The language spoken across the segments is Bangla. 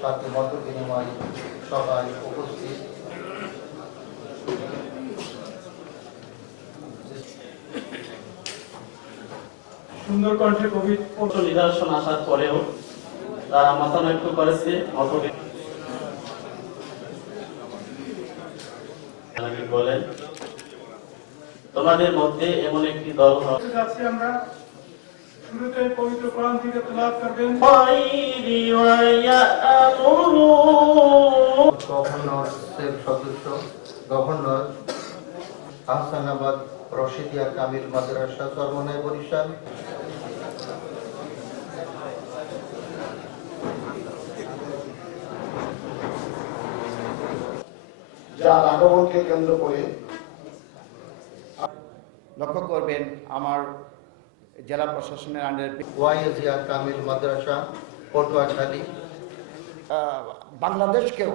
সাথে মত বিনিময় সভায় উপস্থিত। সুন্দর কণ্ঠে নিদর্শন আসার পরেও তারা মতানৈক্য করেছে বলেন তোমাদের মধ্যে এমন একটি দল হবে আমরা শুরুতে পবিত্র কোরআন থেকে তেলাওয়াত করবেন। সদস্য গভর্নর আহসানাবাদ রশিদিয়া কামিল মাদ্রাসা বরিশাল। কেন্দ্র করে লক্ষ্য করবেন আমার জেলা প্রশাসনের আন্ডার ওয়াইজিয়া কামিল মাদ্রাসা পটুয়াখালী। বাংলাদেশকেও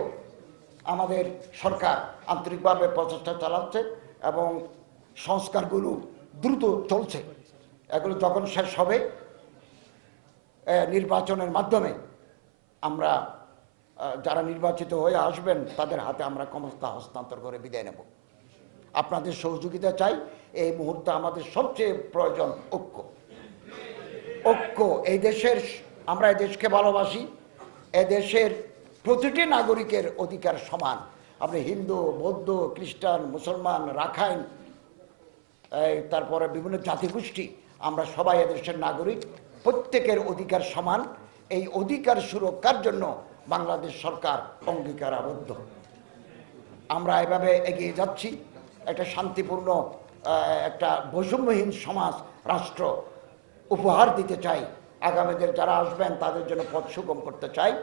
আমাদের সরকার আন্তরিকভাবে প্রচেষ্টা চালাচ্ছে এবং সংস্কারগুলো দ্রুত চলছে। এগুলো যখন শেষ হবে নির্বাচনের মাধ্যমে আমরা যারা নির্বাচিত হয়ে আসবেন, তাদের হাতে আমরা ক্ষমতা হস্তান্তর করে বিদায় নেব। আপনাদের সহযোগিতা চাই। এই মুহূর্তে আমাদের সবচেয়ে প্রয়োজন ঐক্য। ঐক্য, এই দেশের, আমরা এই দেশকে ভালোবাসি। এ দেশের প্রতিটি নাগরিকের অধিকার সমান। আপনি হিন্দু, বৌদ্ধ, খ্রিস্টান, মুসলমান, রাখাইন তারপরে বিভিন্ন জাতিগোষ্ঠী, আমরা সবাই এদেশের নাগরিক, প্রত্যেকের অধিকার সমান। এই অধিকার সুরক্ষার জন্য বাংলাদেশ সরকার অঙ্গীকার আবদ্ধ আমরা এভাবে এগিয়ে যাচ্ছি। একটা শান্তিপূর্ণ একটা বৈষম্যহীন সমাজ, রাষ্ট্র উপহার দিতে চাই। আগামীদের যারা আসবেন, তাদের জন্য পথ সুগম করতে চাই।